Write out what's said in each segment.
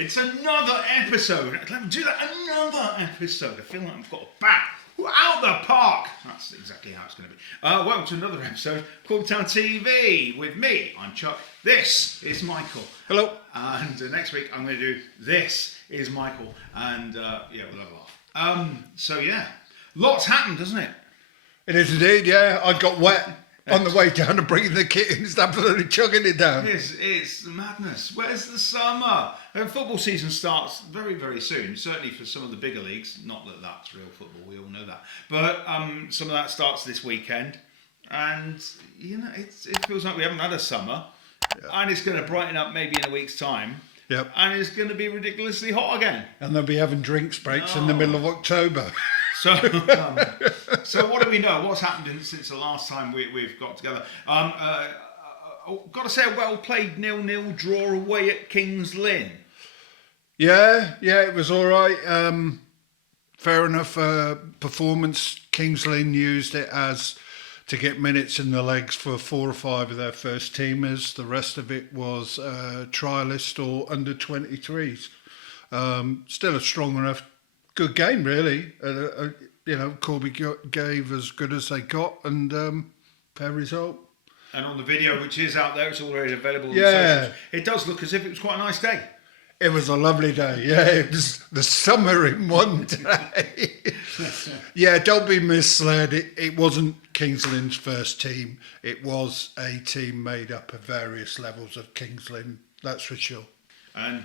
It's another episode. Let me do that. Another episode. I feel like I've got a bat out the park. That's exactly how it's going to be. Welcome to another episode of Corby Town TV with me. I'm Chuck. This is Michael. Hello. And next week I'm going to do This is Michael. And we'll have a laugh. Lots happened, doesn't it? It is indeed, yeah. I got wet on the way down to bring the kit in. It's absolutely chugging it down. It's madness. Where's the summer? Football season starts very, very soon. Certainly for some of the bigger leagues. Not that that's real football. We all know that. But some of that starts this weekend. And, it feels like we haven't had a summer. Yeah. And it's going to brighten up maybe in a week's time. Yep. And it's going to be ridiculously hot again. And they'll be having drinks breaks in the middle of October. So what do we know? What's happened since the last time we've got together? Got to say, a well-played 0-0 draw away at Kings Lynn. Yeah, it was all right. Fair enough performance. Kings Lynn used it as to get minutes in the legs for 4 or 5 of their first teamers. The rest of it was trialist or under 23s. Still a strong enough, good game really. Corby gave as good as they got, and fair result. And on the video, which is out there, it's already available on socials. It does look as if it was quite a nice day. It was a lovely day, yeah. It was the summer in one day. Yeah, don't be misled. It wasn't Kings Lynn's first team. It was a team made up of various levels of Kings Lynn, that's for sure. And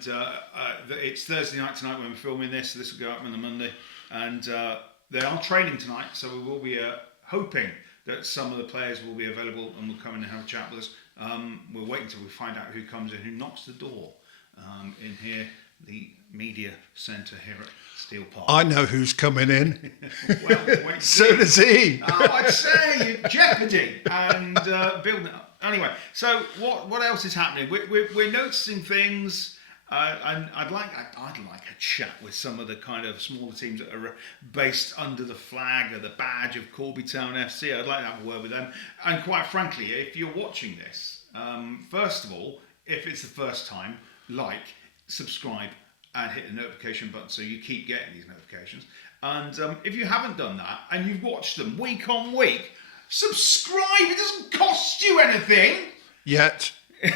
it's Thursday night tonight when we're filming this. This will go up on the Monday. And they are training tonight, so we will be hoping that some of the players will be available and will come in and have a chat with us. We'll wait until we find out who comes in, who knocks the door in here, the media centre here at Steel Park. I know who's coming in. Well, so does he. I'd say Jeopardy and building it up. Anyway, so what else is happening? We're noticing things, and I'd like a chat with some of the kind of smaller teams that are based under the flag or the badge of Corby Town FC. I'd like to have a word with them. And quite frankly, if you're watching this, first of all, if it's the first time, subscribe, and hit the notification button so you keep getting these notifications. And if you haven't done that and you've watched them week on week, subscribe. It doesn't cost you anything. Yet. No,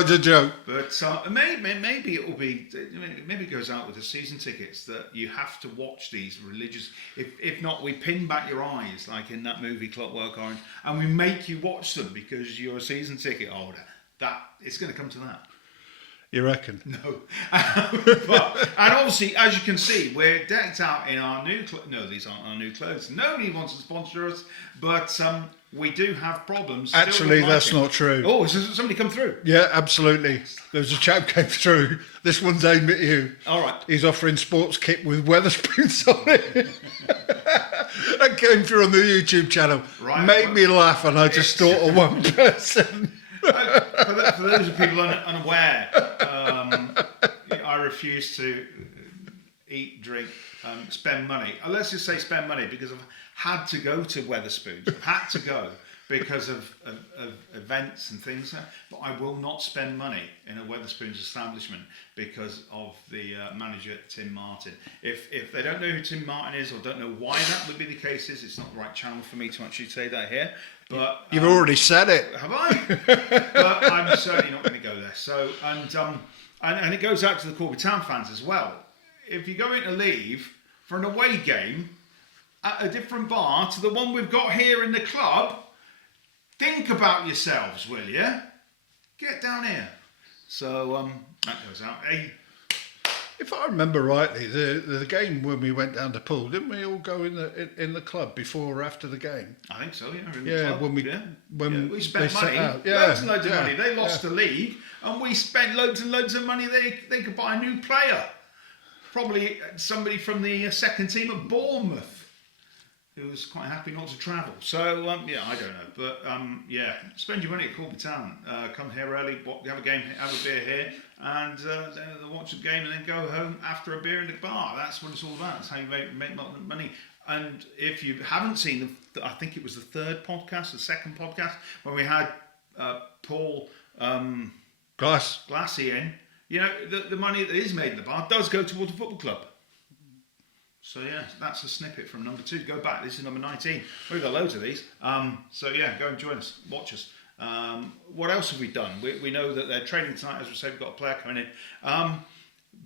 it's a joke. But maybe it will be. Maybe it goes out with the season tickets that you have to watch these religious. If not, we pin back your eyes like in that movie Clockwork Orange, and we make you watch them because you're a season ticket holder. That it's going to come to that. You reckon? No. And obviously, as you can see, we're decked out in our new clothes. No, these aren't our new clothes. Nobody wants to sponsor us, but we do have problems. Actually, that's not true. Oh, has somebody come through? Yeah, absolutely. There's a chap came through. This one's aimed at you. All right. He's offering sports kit with Weatherspoons on it. That came through on the YouTube channel. Right. Made me laugh, and I just thought of one person. For those of people unaware, I refuse to eat, drink, spend money. Let's just say spend money because I've had to go to Weatherspoons. I've had to go because of events and things. But I will not spend money in a Weatherspoons establishment because of the manager, Tim Martin. If they don't know who Tim Martin is or don't know why that would be the case, it's not the right channel for me to actually say that here. But you've already said it. Have I? But I'm certainly not going to go there. So and it goes out to the Corby Town fans as well. If you're going to leave for an away game at a different bar to the one we've got here in the club, think about yourselves, will you? Get down here. So that goes out. Hey. If I remember rightly, the game when we went down to Poole, didn't we all go in the club before or after the game? I think so. Yeah. Yeah, when we spent money, loads and loads of money. They lost the league, and we spent loads and loads of money. They could buy a new player, probably somebody from the second team at Bournemouth, who was quite happy not to travel. So I don't know, but spend your money at Corby Town. Come here early, have a game, have a beer here, and then watch the game, and then go home after a beer in the bar. That's what it's all about. That's how you make money. And if you haven't seen I think it was the second podcast, when we had Paul Glassy in. You know, the money that is made in the bar does go towards the football club. So yeah, that's a snippet from number 2. Go back. This is number 19. We've got loads of these. So yeah, go and join us. Watch us. What else have we done? We know that they're training tonight. As we said, we've got a player coming in.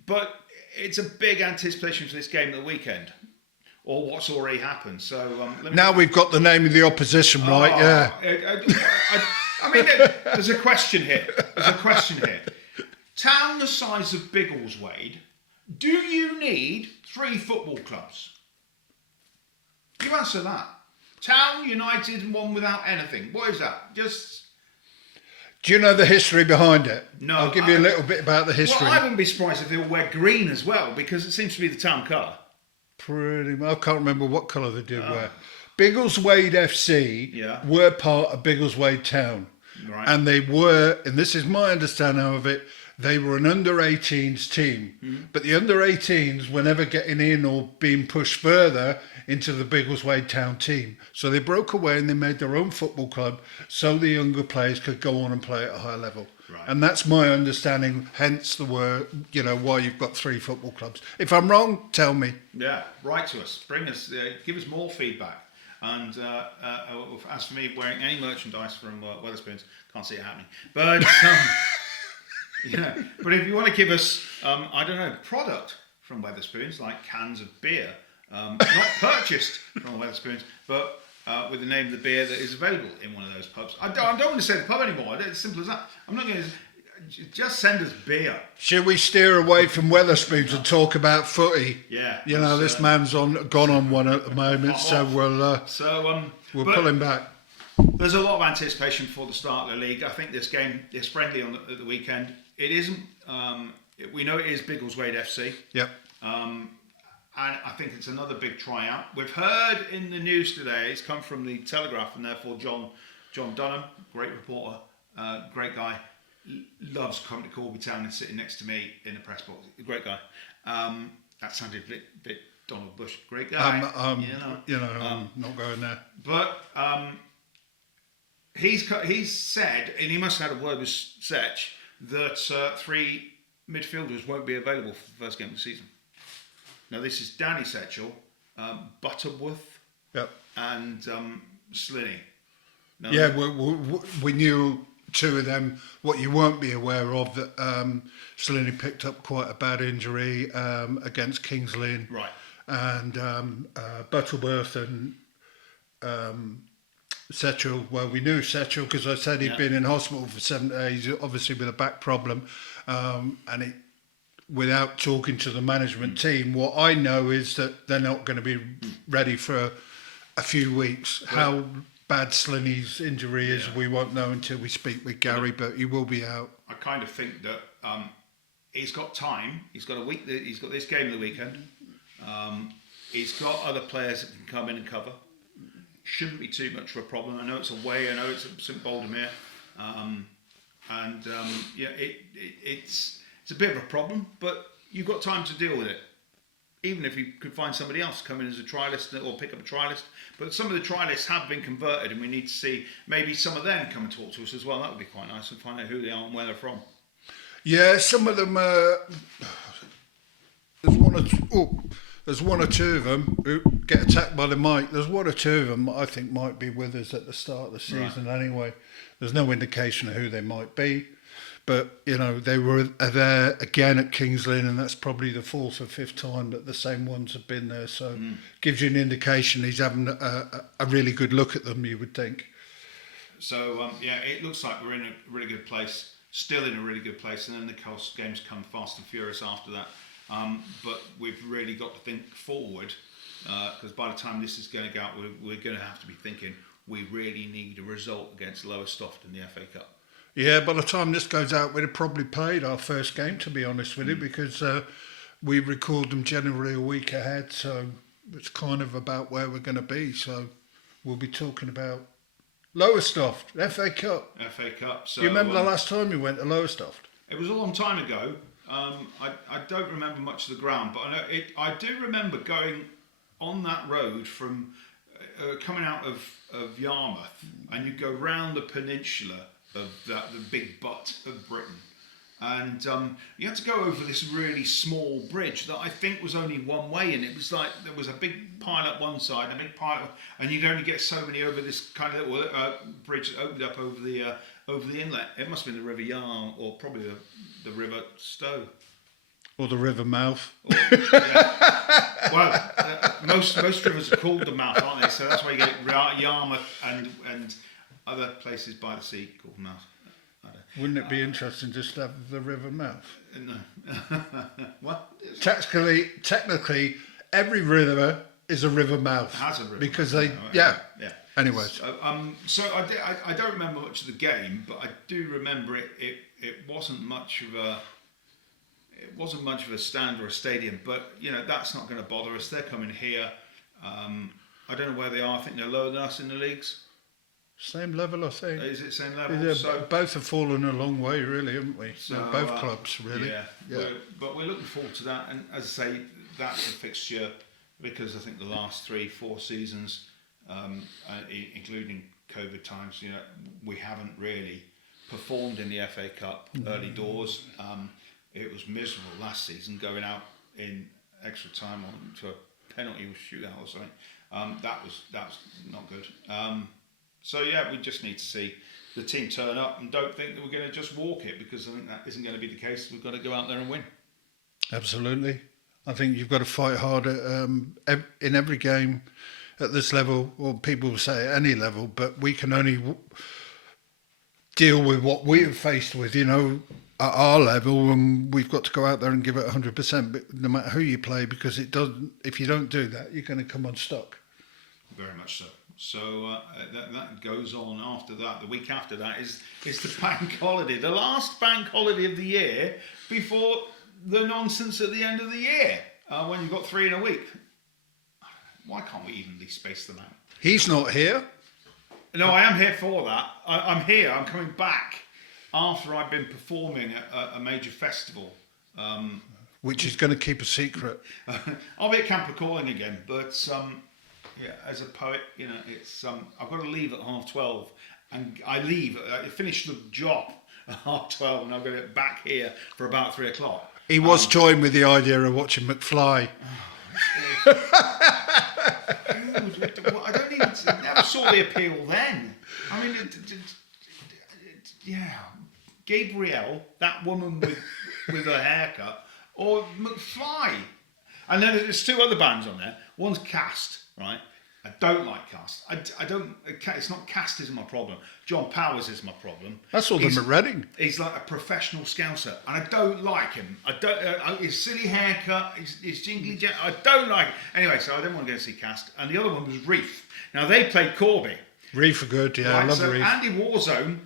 But it's a big anticipation for this game at the weekend, or what's already happened. So now we've got the name of the opposition right. Yeah. I mean, there's a question here. Town the size of Biggleswade, do you need 3 football clubs? You answer that. Town, United, and one without anything. What is that? Just... Do you know the history behind it? No. I'll give you a little bit about the history. Well, I wouldn't be surprised if they all wear green as well, because it seems to be the town colour. Pretty much. I can't remember what colour they did wear. Biggleswade FC were part of Biggleswade Town. Right. And they were, and this is my understanding of it, they were an under-18s team. Mm-hmm. But the under-18s were never getting in or being pushed further into the Biggleswade Town team. So they broke away and they made their own football club so the younger players could go on and play at a high level. Right. And that's my understanding, hence the word, why you've got 3 football clubs. If I'm wrong, tell me. Yeah, write to us. Bring us, give us more feedback. And as for me, wearing any merchandise from Wetherspoons, can't see it happening. But but if you want to give us, product from Wetherspoons, like cans of beer, not purchased from Wetherspoons, but with the name of the beer that is available in one of those pubs. I don't want to say the pub anymore. It's as simple as that. I'm not going to. Just send us beer. Should we steer away from Wetherspoons and talk about footy? Yeah. This man's gone on one at the moment, so we'll pull him back. There's a lot of anticipation for the start of the league. I think this game is friendly at the weekend. It isn't. We know it is Biggleswade FC. Yep. And I think it's another big tryout. We've heard in the news today. It's come from the Telegraph, and therefore John Dunham, great reporter, great guy. Loves coming to Corby Town and sitting next to me in the press box. Great guy. That sounded a bit Donald Bush. Great guy. I'm not going there. But he's said, and he must have had a word with Setch, that 3 midfielders won't be available for the first game of the season. Now this is Danny Setchell, Butterworth, and Slinny. Now, we knew 2 of them. What you won't be aware of, that Slinny picked up quite a bad injury against Kings Lynn. Right. And Butterworth and Setchell, well, we knew Setchell because I said he'd been in hospital for 7 days, obviously with a back problem. And without talking to the management team, what I know is that they're not going to be ready for a few weeks. How bad Slinny's injury is, we won't know until we speak with Gary, but he will be out. I kind of think that he's got time. He's got a week. He's got this game of the weekend. He's got other players that can come in and cover. Shouldn't be too much of a problem. I know it's away. I know it's at St Baldermere, it's a bit of a problem, but you've got time to deal with it. Even if you could find somebody else come in as a trialist or pick up a trialist. But some of the trialists have been converted, and we need to see maybe some of them come and talk to us as well. That would be quite nice, and find out who they are and where they're from. Yeah, some of them. There's one or two of them who get attacked by the mic. There's 1 or 2 of them I think might be with us at the start of the season anyway. There's no indication of who they might be. But, they were there again at Kings Lynn, and that's probably the 4th or 5th time that the same ones have been there. So gives you an indication he's having a really good look at them, you would think. So, it looks like we're in a really good place, still in a really good place, and then the Coast games come fast and furious after that. But we've really got to think forward, because by the time this is going to go out, we're going to have to be thinking we really need a result against Lowestoft in the FA Cup. Yeah, by the time this goes out, we'd have probably played our first game, to be honest with you, because we record them generally a week ahead, so it's kind of about where we're going to be. So we'll be talking about Lowestoft, FA Cup. FA Cup. So, you remember the last time you went to Lowestoft? It was a long time ago. I don't remember much of the ground, but I do remember going on that road from coming out of Yarmouth, and you go round the peninsula of the big butt of Britain, And you had to go over this really small bridge that I think was only one way, and it was like there was a big pile up one side, a big pile, and you'd only get so many over this kind of little bridge that opened up over the inlet. It must have been the River Yarm, or probably the River Stowe. Or the river mouth. Or, yeah. Well, most rivers are called the mouth, aren't they? So that's why you get Yarmouth and other places by the sea called mouth. Wouldn't it be interesting just to have the river mouth? No. What? Technically, every river is a river mouth. Has a river because mouth. Yeah. Anyways. So I don't remember much of the game, but I do remember it wasn't much of a stand or a stadium, but that's not going to bother us. They're coming here. I don't know where they are. I think they're lower than us in the leagues. Same level, I think. Is it same level? Yeah, so, both have fallen a long way, really, haven't we? So, both clubs, really. Yeah. But we're looking forward to that. And as I say, that's a fixture because I think the last 3-4 seasons, including COVID times, we haven't really performed in the FA Cup early doors. It was miserable last season going out in extra time on to a penalty shootout or something. That was not good. So yeah, we just need to see the team turn up, and don't think that we're going to just walk it, because I think that isn't going to be the case. We've got to go out there and win. Absolutely. I think you've got to fight harder in every game at this level, or people will say at any level, but we can only deal with what we're faced with, at our level, and we've got to go out there and give it 100%, no matter who you play, because if you don't do that, you're going to come unstuck. Very much so. So that goes on after that. The week after that is the bank holiday, the last bank holiday of the year before the nonsense at the end of the year, when you've got 3 in a week. Why can't we evenly space them out? He's not here. No, I am here for that. I'm here. I'm coming back after I've been performing at a major festival. Which is going to keep a secret. I'll be at Camper Calling again, but... yeah, as a poet, it's I've got to leave at 12:30, and I finish the job at 12:30, and I've got to get back here for about 3 o'clock. He was toying with the idea of watching McFly. I don't even never saw the appeal then. I mean, yeah, Gabrielle, that woman with her haircut, or McFly, and then there's 2 other bands on there. One's Cast. Right, I don't like Cast. I don't. It's not Cast is my problem. John Powers is my problem. That's all them at Reading. He's like a professional scouser, and I don't like him. I don't. His silly haircut, his jingly jet. I don't like it. Anyway, so I didn't want to go see Cast. And the other one was Reef. Now they played Corby. Reef are good. Yeah, right, I love so Reef. Andy Warzone.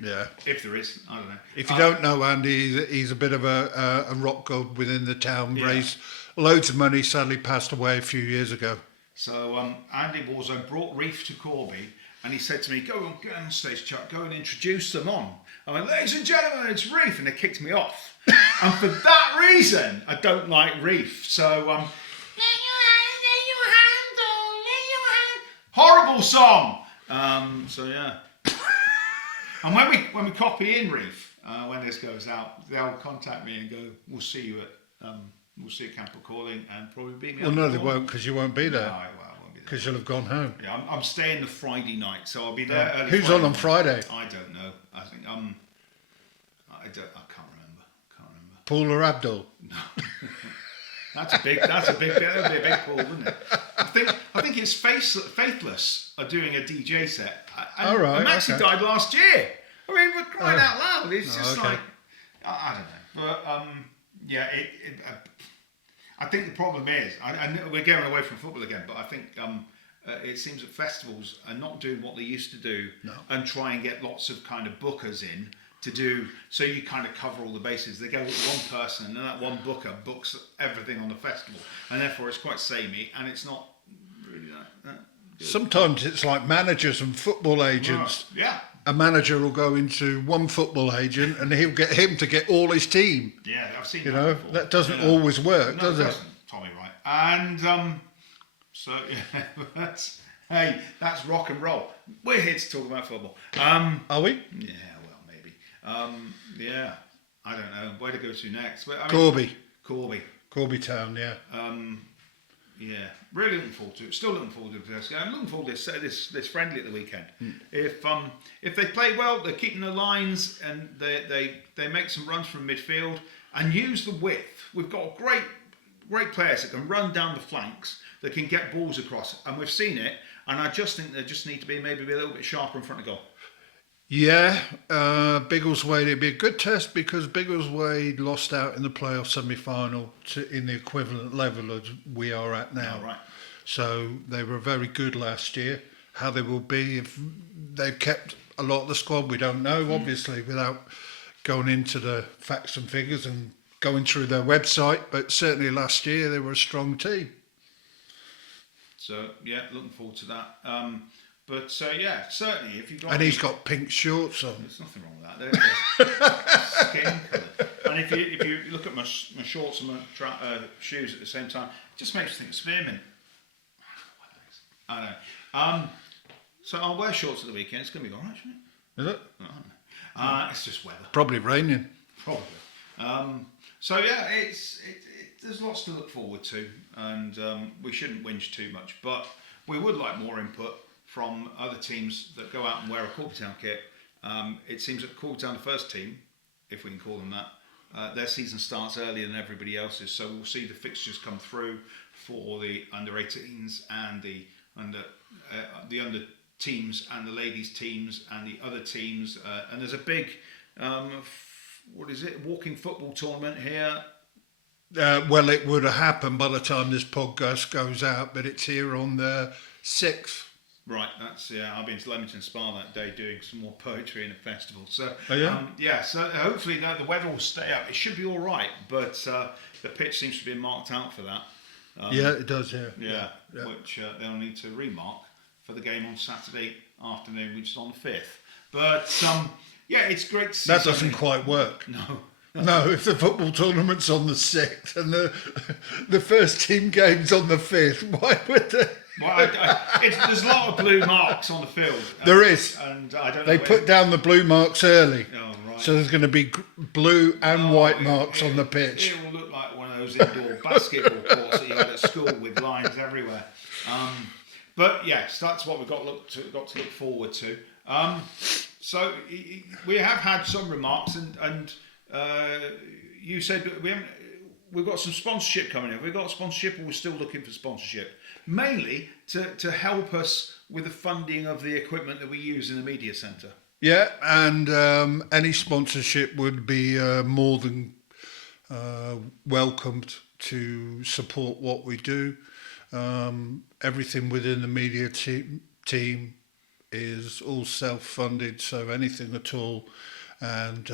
Yeah. If there is, I don't know. If you don't know Andy, he's a bit of a rock god within the town. Yeah. Raised loads of money. Sadly, passed away a few years ago. So Andy Warzone brought Reef to Corby, and he said to me, go on stage, Chuck, go and introduce them on. I went, ladies and gentlemen, it's Reef, and they kicked me off. And for that reason, I don't like Reef. So, lay your hand on, lay your hand. Horrible song. So yeah. And when we copy in Reef, when this goes out, they'll contact me and go, we'll see you at Camper Calling, and probably beat me up. Well, no, they won't, because you won't be there. No, I won't be there. Because you'll have gone home. Yeah, I'm staying the Friday night, so I'll be there early. Who's Friday on night. Friday? I don't know. I think I can't remember. Paul or Abdul? No. That'd be a big call, wouldn't it? I think it's Faithless are doing a DJ set. And, All right. And Maxie died last year. I mean, we're crying out loud. It's just okay. like I don't know. But yeah, I think the problem is, I we're going away from football again, but I think it seems that festivals are not doing what they used to do, and try and get lots of kind of bookers in to do, so you kind of cover all the bases. They go with one person, and then that one booker books everything on the festival, and therefore it's quite samey, and it's not really that good. Sometimes it's like managers and football agents. Right. Yeah. A manager will go into one football agent and he'll get him to get all his team. Yeah, I've seen that. You know, before. That doesn't always work, does it? Tommy, right? And so yeah, that's rock and roll. We're here to talk about football. Are we? Yeah, well, maybe. Yeah, I don't know where to go to next. But I mean, Corby Town, yeah. Yeah, really looking forward to it. Still looking forward to this game. I'm looking forward to this friendly at the weekend. If they play well, they're keeping the lines and they make some runs from midfield and use the width. We've got great players that can run down the flanks, that can get balls across, and we've seen it. And I just think they just need to be maybe a little bit sharper in front of goal. Yeah, Biggleswade, it'd be a good test because Biggleswade lost out in the playoff semi-final in the equivalent level as we are at now. Oh, right. So they were very good last year. How they will be if they've kept a lot of the squad, we don't know, obviously, without going into the facts and figures and going through their website. But certainly last year they were a strong team. So, yeah, looking forward to that. But yeah, certainly if you've got... And he's got pink shorts on. There's nothing wrong with that. They're skin colour. And if you look at my shorts and my shoes at the same time, it just makes you think of spearmint. I don't know. So I'll wear shorts at the weekend. It's going to be all right, shouldn't it? Is it? I don't know. It's just weather. Probably raining. Probably. So yeah, there's lots to look forward to, and we shouldn't whinge too much, but we would like more input from other teams that go out and wear a Corby Town kit. It seems that Corby Town, the first team, if we can call them that, their season starts earlier than everybody else's, so we'll see the fixtures come through for the under-18s and the under teams and the ladies teams and the other teams, and there's a big walking football tournament here. Well, it would have happened by the time this podcast goes out, but it's here on the 6th. Right, I'll be in Leamington Spa that day doing some more poetry in a festival. So, so hopefully the weather will stay up. It should be all right, but the pitch seems to be marked out for that. Yeah, it does, yeah. Yeah. Which they'll need to remark for the game on Saturday afternoon, which is on the 5th. But, it's great to see that doesn't quite work. No, if the football tournament's on the 6th and the first team game's on the 5th, why would they? Well, there's a lot of blue marks on the field. There is. And I don't know. They put down the blue marks early. Oh, right. So there's going to be blue and white marks on the pitch. It will look like one of those indoor basketball courts that you had at school with lines everywhere. But yes, that's what we've got to look forward to. So we have had some remarks, and you said we've got some sponsorship coming in. We've got sponsorship, or we're still looking for sponsorship, mainly to help us with the funding of the equipment that we use in the media centre. Yeah, and any sponsorship would be more than welcomed to support what we do. Everything within the media team is all self-funded, so anything at all, and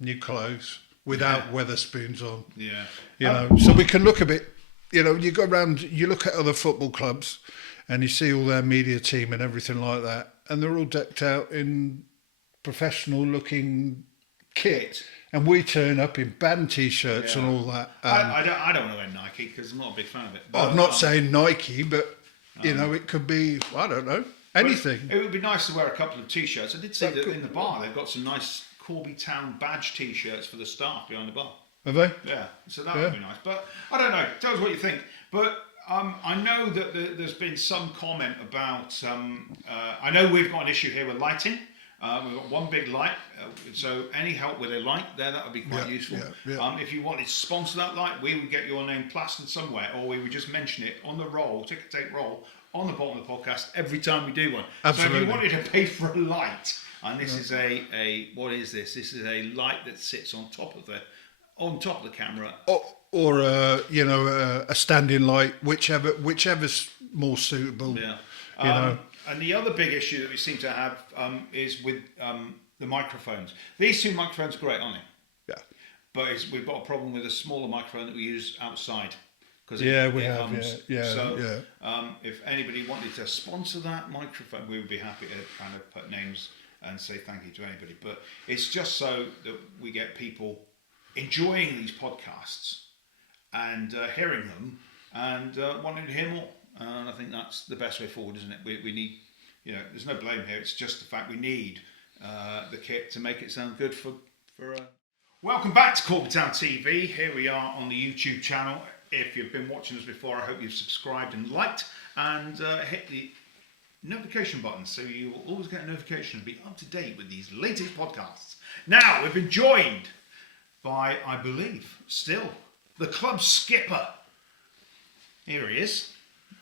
new clothes without Weatherspoons on. Yeah, you know, so we can look a bit. You know, you go around, you look at other football clubs, and you see all their media team and everything like that, and they're all decked out in professional-looking kit, and we turn up in band T-shirts and all that. I don't want to wear Nike because I'm not a big fan of it. But, I'm not saying Nike, but you know, it could be, I don't know, anything. It would be nice to wear a couple of T-shirts. I did see that in the bar they've got some nice Corby Town badge T-shirts for the staff behind the bar. Have they? Yeah, so that would be nice. But I don't know. Tell us what you think. But I know that there's been some comment about. I know we've got an issue here with lighting. We've got one big light, so any help with a light there, that would be quite useful. Yeah. If you wanted to sponsor that light, we would get your name plastered somewhere, or we would just mention it on the roll, ticker tape roll, on the bottom of the podcast every time we do one. Absolutely. So if you wanted to pay for a light, and this is what is this? This is a light that sits on top of the camera. Or a standing light, whichever's more suitable. Yeah. You know. And the other big issue that we seem to have is with the microphones. These two microphones are great, aren't they? Yeah. But we've got a problem with a smaller microphone that we use outside. We have. If anybody wanted to sponsor that microphone, we would be happy to kind of put names and say thank you to anybody. But it's just so that we get people enjoying these podcasts and hearing them and wanting to hear more. And I think that's the best way forward, isn't it? We need, there's no blame here. It's just the fact we need the kit to make it sound good for. Welcome back to Corby Town TV. Here we are on the YouTube channel. If you've been watching us before, I hope you've subscribed and liked and hit the notification button so you will always get a notification and be up to date with these latest podcasts. Now, we've been joined by, I believe, still, the club skipper. Here he is.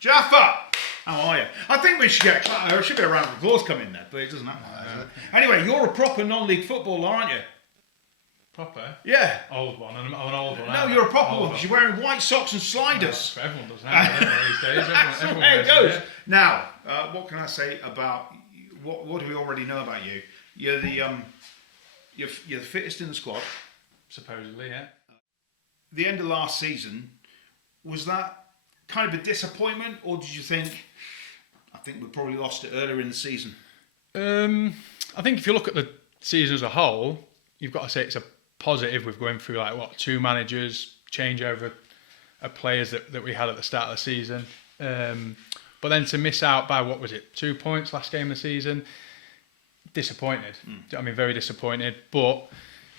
Jaffa! How are you? I think we should get there should be a round of applause coming there, but it doesn't happen like that, does it? Anyway, you're a proper non-league footballer, aren't you? Proper? Yeah. Old one. I'm an old one. No, you're a proper one because you're wearing white socks and sliders. Well, everyone does now, don't they, these days? Everyone There it goes. it. Now, what can I say about what do we already know about you? You're the you're the fittest in the squad. Supposedly, yeah. The end of last season, was that kind of a disappointment, or did you think? I think we probably lost it earlier in the season. I think if you look at the season as a whole, you've got to say it's a positive. We've going through two managers, changeover of players that we had at the start of the season. But then to miss out by 2 points last game of the season, disappointed. I mean, very disappointed. But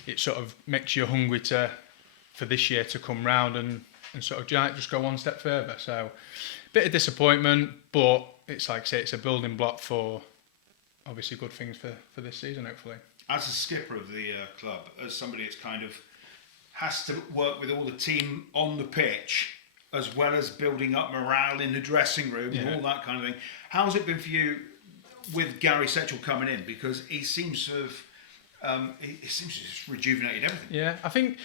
it sort of makes you hungry for this year to come round and sort of just go one step further. So, bit of disappointment, but it's like I say, it's a building block for obviously good things for this season, hopefully. As a skipper of the club, as somebody that's kind of has to work with all the team on the pitch, as well as building up morale in the dressing room and all that kind of thing, how's it been for you with Gary Setchell coming in? Because he seems to have he seems to have just rejuvenated everything. Yeah, I think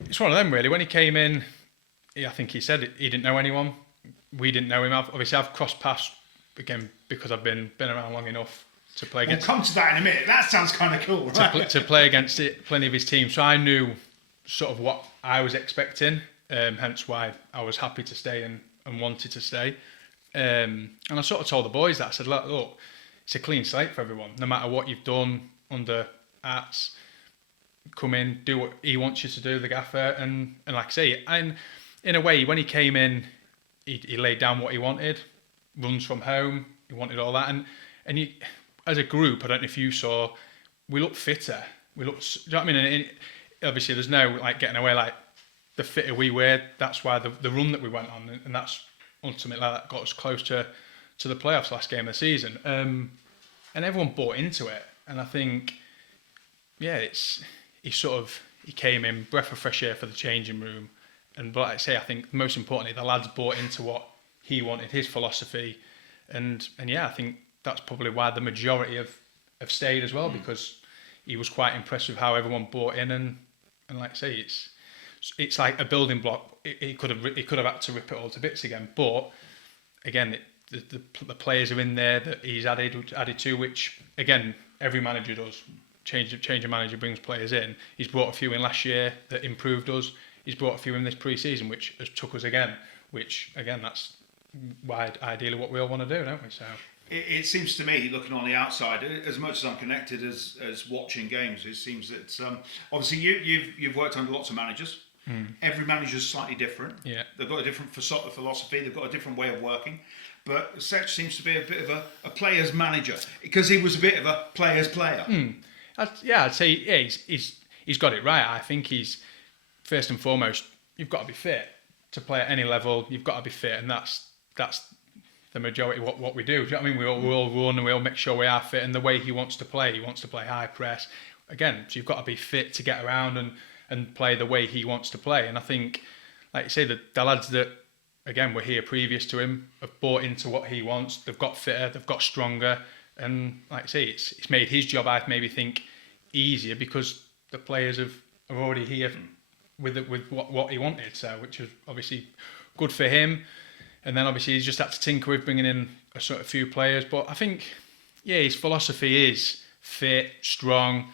it's one of them really. When he came in, I think he said he didn't know anyone. We didn't know him. Obviously, I've crossed paths again because I've been around long enough to play against. We'll come to that in a minute. That sounds kind of cool, right? To play against plenty of his team, so I knew sort of what I was expecting. Hence why I was happy to stay and wanted to stay. And I sort of told the boys that I said, look, it's a clean slate for everyone. No matter what you've done under Arts, come in, do what he wants you to do, the gaffer, and like I say, and in a way, when he came in, he laid down what he wanted, runs from home, he wanted all that, and he, as a group, I don't know if you saw, we looked fitter, do you know what I mean? And obviously, there's no getting away, the fitter we were, that's why the run that we went on, and that's ultimately that got us close to the playoffs last game of the season, and everyone bought into it, and I think, yeah, he came in, breath of fresh air for the changing room. And like I say, I think most importantly, the lads bought into what he wanted, his philosophy. And yeah, I think that's probably why the majority have stayed as well, because he was quite impressed with how everyone bought in. And like I say, it's like a building block. He could have had to rip it all to bits again. But again, the players are in there that he's added to, which again, every manager does. Change of manager brings players in. He's brought a few in last year that improved us. He's brought a few in this pre-season, which has took us again. Which again, that's why ideally what we all want to do, don't we? So it seems to me, looking on the outside, as much as I'm connected as watching games, it seems that obviously you've worked under lots of managers. Every manager's slightly different. Yeah, they've got a different philosophy. They've got a different way of working. But Setch seems to be a bit of a player's manager because he was a bit of a player's player. I'd say he's got it right. I think he's first and foremost, you've got to be fit to play at any level. You've got to be fit, and that's the majority of what we do. Do you know what I mean? We all run and we all make sure we are fit. And the way he wants to play high press. Again, so you've got to be fit to get around and play the way he wants to play. And I think, like you say, the lads that again were here previous to him have bought into what he wants. They've got fitter, they've got stronger, and like I say, it's made his job, I maybe think, easier because the players are already here with what he wanted. So, which was obviously good for him. And then obviously he's just had to tinker with bringing in a sort of few players. But I think, yeah, his philosophy is fit, strong,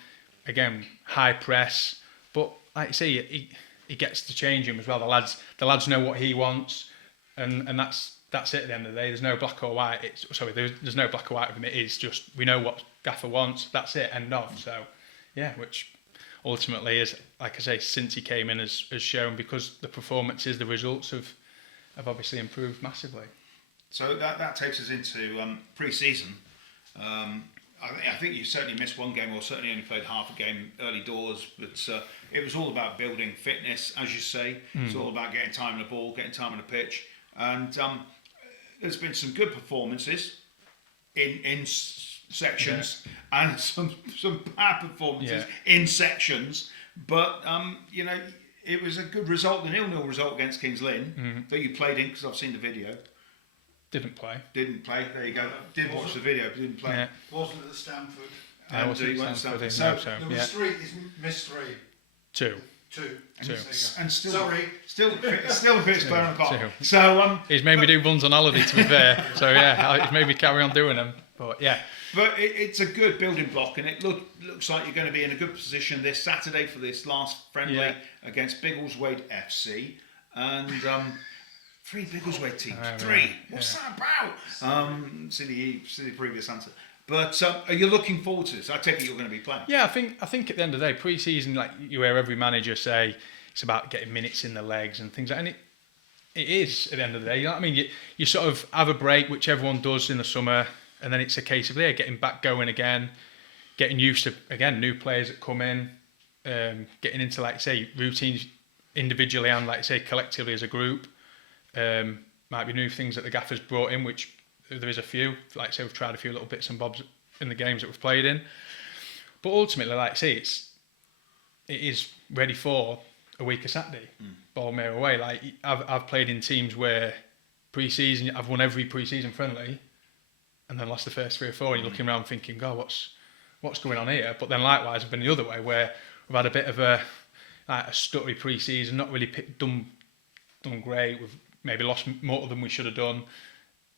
again, high press. But like I say, he gets to change him as well. The lads know what he wants, and that's it at the end of the day. There's no black or white. There's no black or white with him. It is just, we know what Gaffer wants. That's it, end of. So, yeah, which ultimately is, like I say, since he came in has shown, because the performances, the results have obviously improved massively. So that takes us into pre-season. I think you certainly missed one game, or certainly only played half a game early doors. But it was all about building fitness, as you say. It's all about getting time on the ball, getting time on the pitch, and there's been some good performances in sections, and some bad performances in sections. But it was a good result, the 0-0 result against Kings Lynn that you played in, because I've seen the video. Didn't play. Didn't play. There you go. Did watch the video, but didn't play. Yeah. Wasn't at Stamford. I wasn't he at went to Stamford, Stamford. so, There was 3. He's missed 3. 2. 2. And still, Sorry. still the pitch player on the bottom. Two. So He's made me do runs on holiday, to be fair. So yeah, he's made me carry on doing them. But yeah. But it's a good building block, and it looks like you're going to be in a good position this Saturday for this last friendly against Biggleswade FC. And 3 Biggleswade teams. 3. What's that about? Silly previous answer. But are you looking forward to this? I take it you're going to be playing. Yeah, I think at the end of the day, pre-season, like you hear every manager say, it's about getting minutes in the legs and things like that. And it is at the end of the day. You know what I mean? You sort of have a break, which everyone does in the summer, and then it's a case of getting back going again, getting used to, again, new players that come in, getting into, like say, routines individually and, like say, collectively as a group. Might be new things that the gaffer's brought in, which there is a few. Like say, we've tried a few little bits and bobs in the games that we've played in. But ultimately, like I say, it is ready for a week of Saturday. Bournemouth away. Like I've played in teams where pre-season, I've won every pre-season friendly, and then lost the first 3 or 4, and you're looking around thinking, God, what's going on here? But then likewise, I've been the other way, where we've had a bit of a stuttery pre-season, not really done great. We've maybe lost more than we should have done,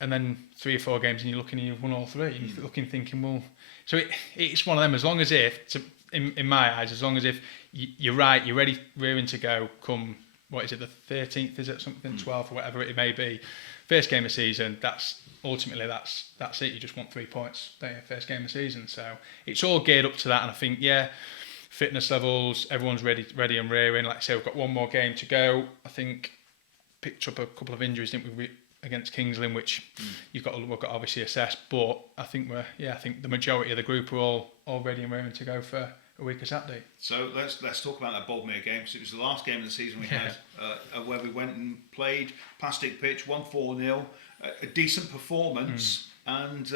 and then 3 or 4 games, and you're looking and you've won all 3, and you're looking thinking, well, so it's one of them. As long as in my eyes, as long as if you're right, you're ready, rearing to go. Come, what is it, the 13th? Is it something 12th or whatever it may be? First game of season. That's it. You just want 3 points. First game of season. So it's all geared up to that, and I think fitness levels, everyone's ready and rearing. Like I say, we've got 1 more game to go. I think picked up a couple of injuries, didn't we, against Kings Lynn, which we've got to obviously assess. But I think I think the majority of the group are all ready and raring to go for a week of Saturday. So let's talk about that Bournemouth game, because it was the last game of the season we had, where we went and played plastic pitch, won 4-0, a decent performance, and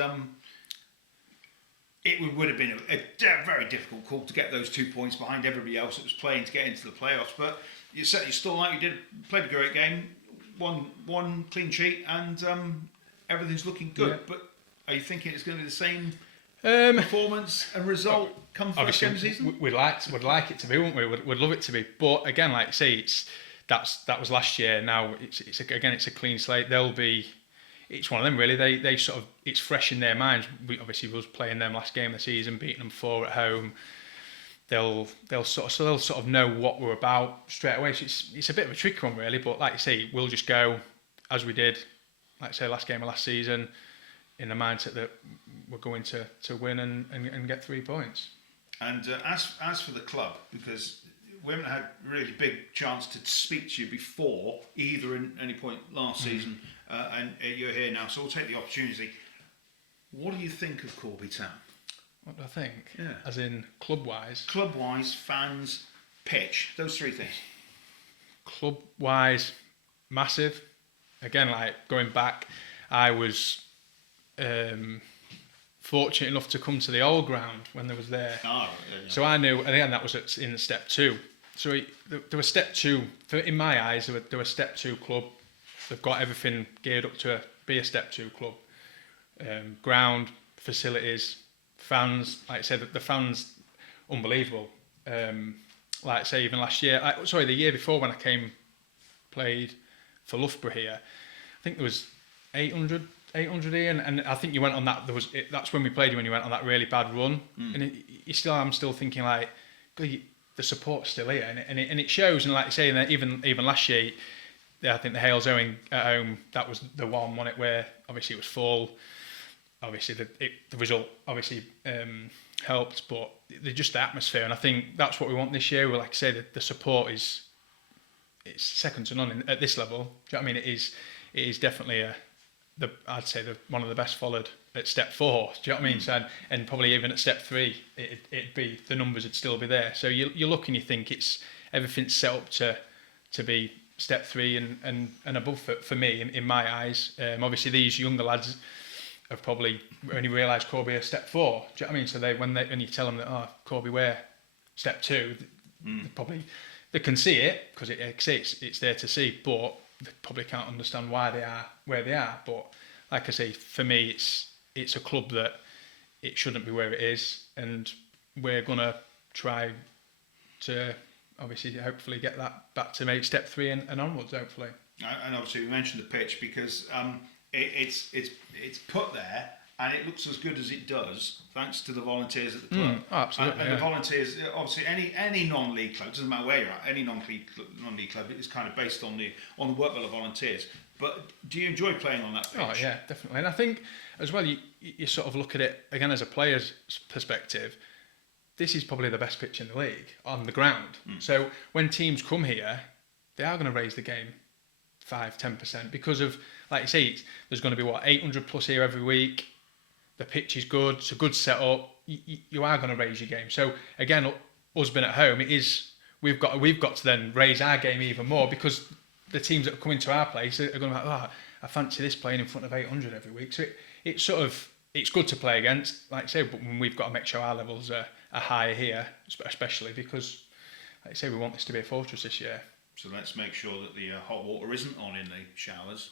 it would have been a very difficult call to get those 2 points behind everybody else that was playing to get into the playoffs. But you still, like you did, played a great game, one clean sheet, and everything's looking good. Yeah. But are you thinking it's going to be the same performance and result come first game of the season? We'd like it to be, wouldn't we? We'd love it to be. But again, like I say, that was last year. Now it's a clean slate. It's one of them really. They sort of, it's fresh in their minds. We obviously was playing them last game of the season, beating them 4 at home. They'll sort of know what we're about straight away. So it's a bit of a tricky one really. But like I say, we'll just go as we did, like I say, last game of last season, in the mindset that we're going to win and get 3 points. And as for the club, because we haven't had really big chance to speak to you before, either in any point last season, and you're here now, so we'll take the opportunity. What do you think of Corby Town? What do I think? Yeah. As in club-wise? Club-wise, fans, pitch, those 3 things. Club-wise, massive. Again, like going back, I was fortunate enough to come to the old ground when they was there. Yeah. So I knew, and again, that was in step 2. So there was step 2. In my eyes, there was step 2 club. They've got everything geared up to be a step 2 club. Ground, facilities, fans. Like I said, the fans, unbelievable. Like I say, even last year, the year before when I played for Loughborough here, I think there was 800 here, and I think you went on that. That's when we played you, when you went on that really bad run, and I'm still thinking like, the support's still here, and it shows. And like I say, and even last year, I think the Hales Owen at home, that was the one, wasn't it, where obviously it was full. Obviously the result obviously helped, but just the atmosphere, and I think that's what we want this year. Like I say, the support it's second to none at this level. Do you know what I mean? It is definitely I'd say one of the best followed at step 4. Do you know what I mean? So, and probably even at step 3, it'd be, the numbers would still be there. So you look and you think everything's set up to be step 3 and above for me in my eyes. Obviously these younger lads have probably only realised Corby are step 4. Do you know what I mean? So when you tell them that, Corby, we're step 2, they can see it because it's there to see, but they probably can't understand why they are where they are. But like I say, for me, it's a club that it shouldn't be where it is, and we're gonna try to obviously hopefully get that back to maybe step 3 and onwards, hopefully. And obviously we mentioned the pitch because it's put there and it looks as good as it does thanks to the volunteers at the club. Absolutely. And the volunteers, obviously, any non-league club, doesn't matter where you're at, any non-league club is kind of based on the work of the volunteers. But do you enjoy playing on that pitch? Oh yeah, definitely. And I think as well, you sort of look at it again as a player's perspective. This is probably the best pitch in the league on the ground. So when teams come here, they are going to raise the game 5-10% because of, like you say, there's going to be 800 plus here every week. The pitch is good. It's a good setup. You are going to raise your game. So again, us being at home, we've got to then raise our game even more because the teams that are coming to our place are going to be like, I fancy this playing in front of 800 every week. So it's good to play against, like I say, but we've got to make sure our levels are higher here, especially because, like I say, we want this to be a fortress this year. So let's make sure that the hot water isn't on in the showers,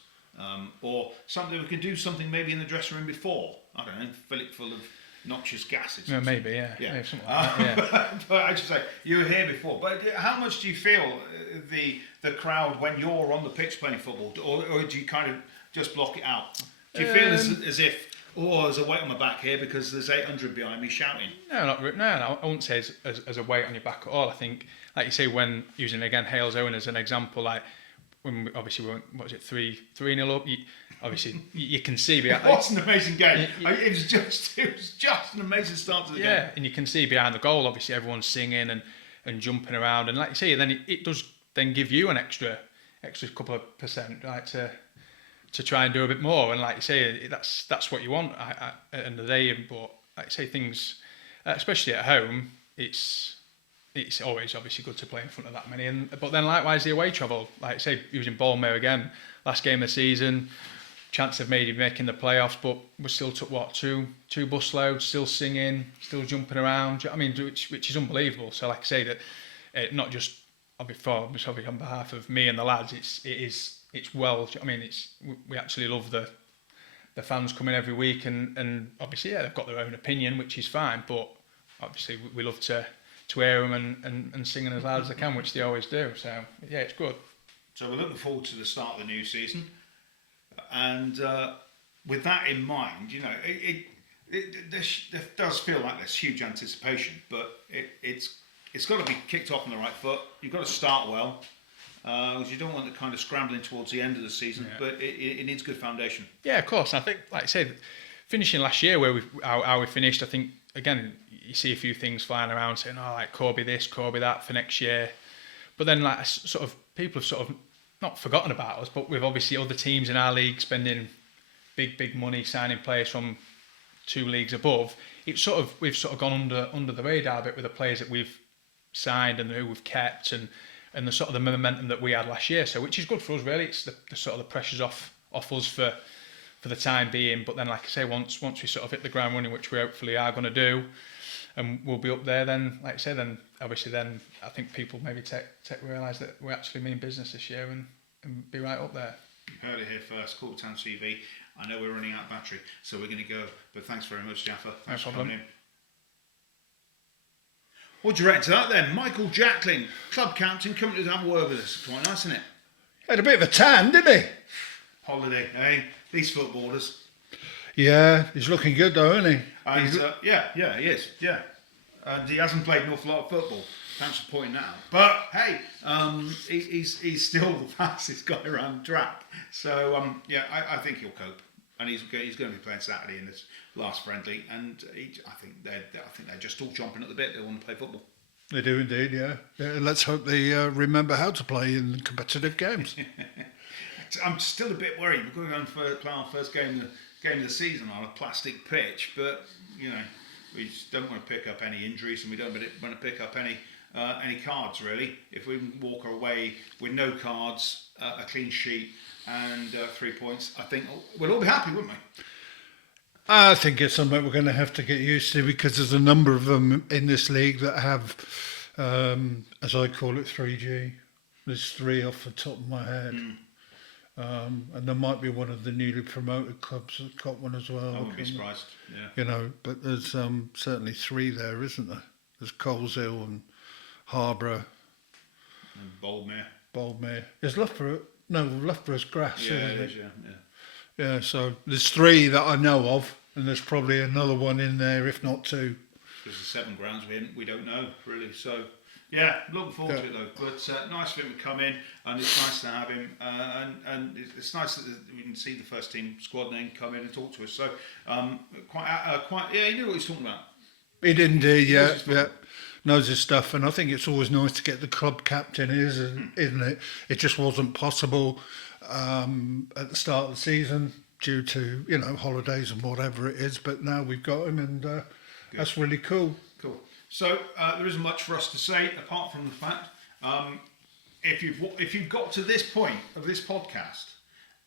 or something we can do something maybe in the dressing room before. I don't know, fill it full of noxious gases. Yeah, maybe, yeah. Maybe something like that, yeah. But I should say, you were here before. But how much do you feel the crowd when you're on the pitch playing football, or do you kind of just block it out? Do you feel as if, there's a weight on my back here because there's 800 behind me shouting? No, I wouldn't say as a weight on your back at all. I think, like you say, when using again Hale's Owen as an example, like when we went, what was it, 3-0 up? You can see behind. What an amazing game! It was just an amazing start to the game. Yeah, and you can see behind the goal. Obviously, everyone's singing and jumping around, and like you say, then it does then give you an extra couple of percent, right, to try and do a bit more. And like you say, that's what you want at the end of the day. But like you say, things, especially at home, it's always obviously good to play in front of that many. But then likewise the away travel, like I say, using Bournemouth again, last game of the season, chance of maybe making the playoffs, but we still took two bus loads, still singing, still jumping around. I mean, which is unbelievable. So like I say, that not just obviously on behalf of me and the lads, it's well. I mean, we actually love the fans coming every week, and obviously they've got their own opinion, which is fine. But obviously we love to hear them and singing as loud as they can, which they always do. So yeah, it's good. So we're looking forward to the start of the new season, and with that in mind, there does feel like there's huge anticipation, but it's got to be kicked off on the right foot. You've got to start well, because you don't want it kind of scrambling towards the end of the season, but it needs good foundation. Yeah, of course. And I think, like I said, finishing last year where how we finished, I think again you see a few things flying around saying, like Corby this, Corby that for next year, but then like sort of people have sort of not forgotten about us, but with obviously other teams in our league spending big money signing players from 2 leagues above. We've sort of gone under the radar a bit with the players that we've signed and who we've kept and the sort of the momentum that we had last year. So which is good for us really. It's the sort of the pressure's off us for the time being. But then like I say, once we sort of hit the ground running, which we hopefully are going to do, and we'll be up there, then like I say, then obviously then I think people maybe realise that we actually mean business this year and be right up there. You heard it here first, Corby Town TV. I know we're running out of battery, so we're going to go. But thanks very much, Jaffa. Thanks for coming in. What do you reckon to that then? Michael Jacklin, club captain, coming to have a word with us. Quite nice, isn't it? Had a bit of a tan, didn't he? Holiday, eh? These footballers. Yeah, he's looking good though, isn't he? And, he is. Yeah, and he hasn't played an awful lot of football. Thanks for pointing that out. But hey, he's still the fastest guy around the track. So I think he'll cope, and he's going to be playing Saturday in this last friendly. And I think they're just all chomping at the bit. They want to play football. They do indeed, yeah. Let's hope they remember how to play in competitive games. I'm still a bit worried. We're going to play our first game game of the season on a plastic pitch, but we just don't want to pick up any injuries, and we don't want to pick up any cards really. If we can walk away with no cards, a clean sheet, and 3 points, I think we'll all be happy, wouldn't we? I think it's something we're going to have to get used to, because there's a number of them in this league that have, as I call it, 3G. There's 3 off the top of my head. And there might be one of the newly promoted clubs that got one as well. I wouldn't be surprised. Yeah. But there's certainly 3 there, isn't there? There's Coleshill and Harborough. And Boldmere. Is Loughborough? No, Loughborough's grass. Yeah, isn't it it? is, yeah. Yeah, so there's 3 that I know of, and there's probably another one in there, if not 2. There's 7 grounds we don't know really. So yeah, looking forward to it though. But nice for him to come in, and it's nice to have him. And it's nice that we can see the first team squad name come in and talk to us. So quite he knew what he was talking about. He did indeed, yeah. Knows his stuff, and I think it's always nice to get the club captain, isn't it? It just wasn't possible at the start of the season due to holidays and whatever it is, but now we've got him, and that's really cool. Cool. So there isn't much for us to say apart from the fact if you've got to this point of this podcast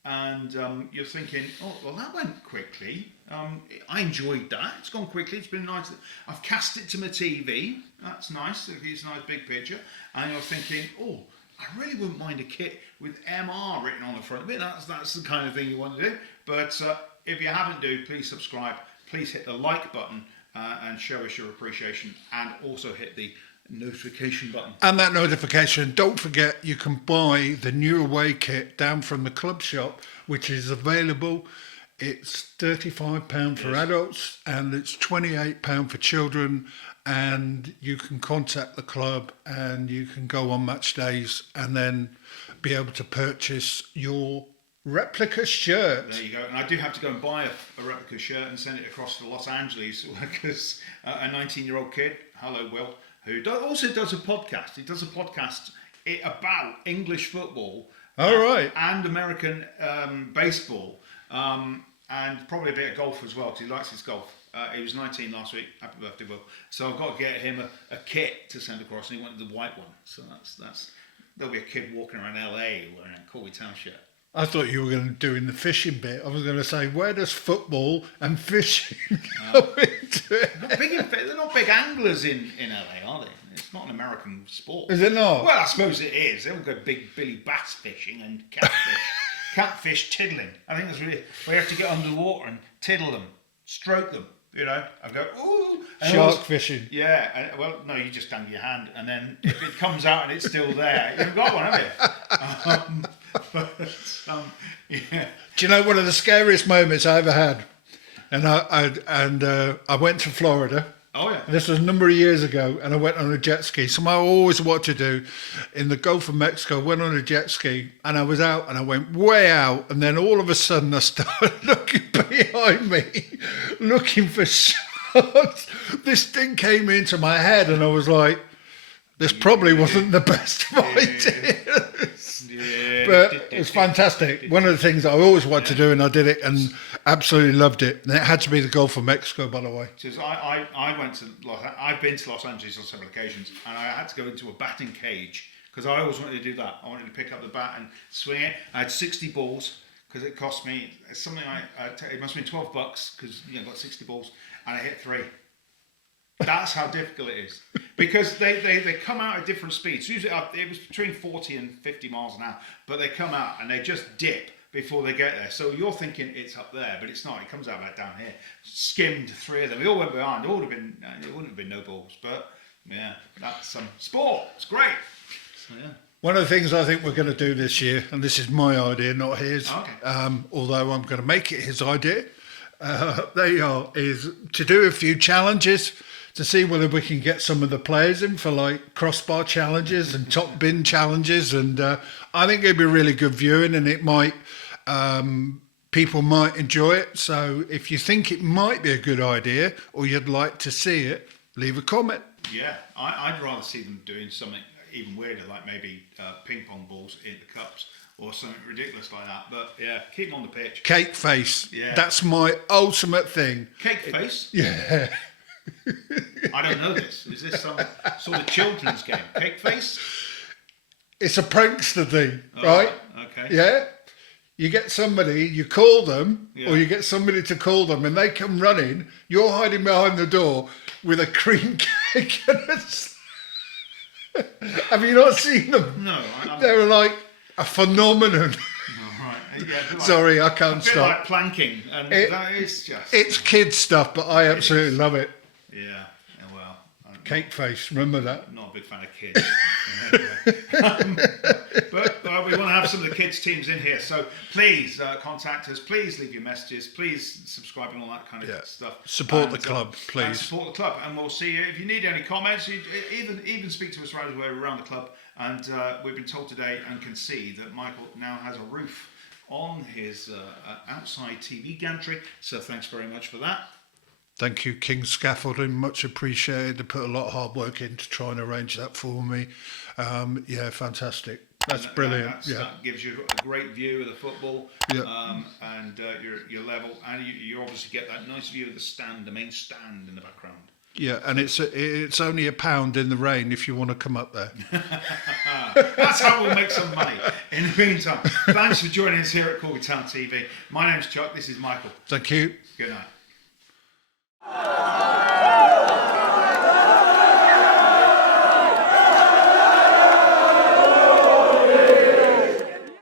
and you're thinking, oh well, that went quickly. I enjoyed that. It's gone quickly. It's been nice. I've cast it to my TV. That's nice. It's a nice big picture. And you're thinking, oh, I really wouldn't mind a kit with MR written on the front of it. That's the kind of thing you want to do. But if you haven't please subscribe. Please hit the like button and show us your appreciation, and also hit the notification button. And that notification, don't forget, you can buy the new away kit down from the club shop, which is available. It's £35 for adults, and it's £28 for children, and you can contact the club and you can go on match days and then be able to purchase your replica shirt. There you go. And I do have to go and buy a replica shirt and send it across to Los Angeles, because a 19-year-old kid, hello Will, who also does a podcast. He does a podcast about English football, and American baseball, and probably a bit of golf as well, because he likes his golf. He was 19 last week. Happy birthday, Will. So I've got to get him a kit to send across, and he wanted the white one. So that's there'll be a kid walking around LA wearing a Corby Town shirt. I thought you were going to do in the fishing bit. I was going to say, where does football and fishing go into it? They're not big anglers in LA, are they? It's not an American sport. Is it not? Well, I suppose it is. They'll go big Billy Bass fishing and catfish tiddling. I think that's really where you have to get underwater and tiddle them, stroke them. And go, ooh. Shark fishing. Yeah. No, you just hang your hand, and then if it comes out and it's still there, you've got one, haven't you? Yeah. Do you know one of the scariest moments I ever had? And I went to Florida. Oh yeah. This was a number of years ago, and I went on a jet ski. Something I always wanted to do in the Gulf of Mexico. Went on a jet ski, and I was out, and I went way out, and then all of a sudden I started looking behind me, looking for sharks. This thing came into my head, and I was like, this probably wasn't the best of ideas. Yeah. But it's fantastic. One of the things I always wanted to do, and I did it, and absolutely loved it. And it had to be the Gulf of Mexico, by the way. Because I've been to Los Angeles on several occasions, and I had to go into a batting cage, because I always wanted to do that. I wanted to pick up the bat and swing it. I had 60 balls, because it cost me something it must have been $12, because I got 60 balls, and I hit 3. That's how difficult it is, because they come out at different speeds. Usually it was between 40 and 50 miles an hour, but they come out and they just dip before they get there. So you're thinking it's up there, but it's not. It comes out back down here. Skimmed 3 of them. They all went behind. It wouldn't have been no balls, but yeah, that's some sport. It's great. So yeah. One of the things I think we're going to do this year, and this is my idea, not his, although I'm going to make it his idea, is to do a few challenges to see whether we can get some of the players in for like crossbar challenges and top bin challenges, and I think it'd be really good viewing, and it might people might enjoy it. So if you think it might be a good idea or you'd like to see it, leave a comment. Yeah, I'd rather see them doing something even weirder, like maybe ping pong balls in the cups, or something ridiculous like that. But yeah, keep them on the pitch. Cake face. Yeah. That's my ultimate thing. Cake face? Yeah. I don't know this. Is this some sort of children's game? Cake face? It's a prankster thing, Oh, right? Okay. Yeah. You get somebody, you call them, Yeah. or you get somebody to call them, and they come running. You're hiding behind the door with a cream cake. Have you not seen them? No, They're like a phenomenon. Oh, right. Yeah, a bit like, Sorry, I a can't bit stop. like planking, and that is just It's kids stuff, but I absolutely love it. yeah. Well, Cake face, remember that? I'm not a big fan of kids. But we want to have some of the kids' teams in here. So please contact us. Please leave your messages. Please subscribe and all that kind of stuff. Support the And, club, and please. support the club. And we'll see you. If you need any comments, even speak to us right away around the club. And we've been told today and can see that Michael now has a roof on his outside TV gantry. So thanks very much for that. Thank you, King Scaffolding. Much appreciated. They put a lot of hard work in to try and arrange that for me. Yeah, fantastic. That's brilliant. That gives you a great view of the football, Yeah. and your level, and you obviously get that nice view of the stand, the main stand in the background. Yeah, and it's only £1 in the rain if you want to come up there. That's how we'll make some money. In the meantime, thanks for joining us here at Corby Town TV. My name's Chuck. This is Michael. Thank you. Good night.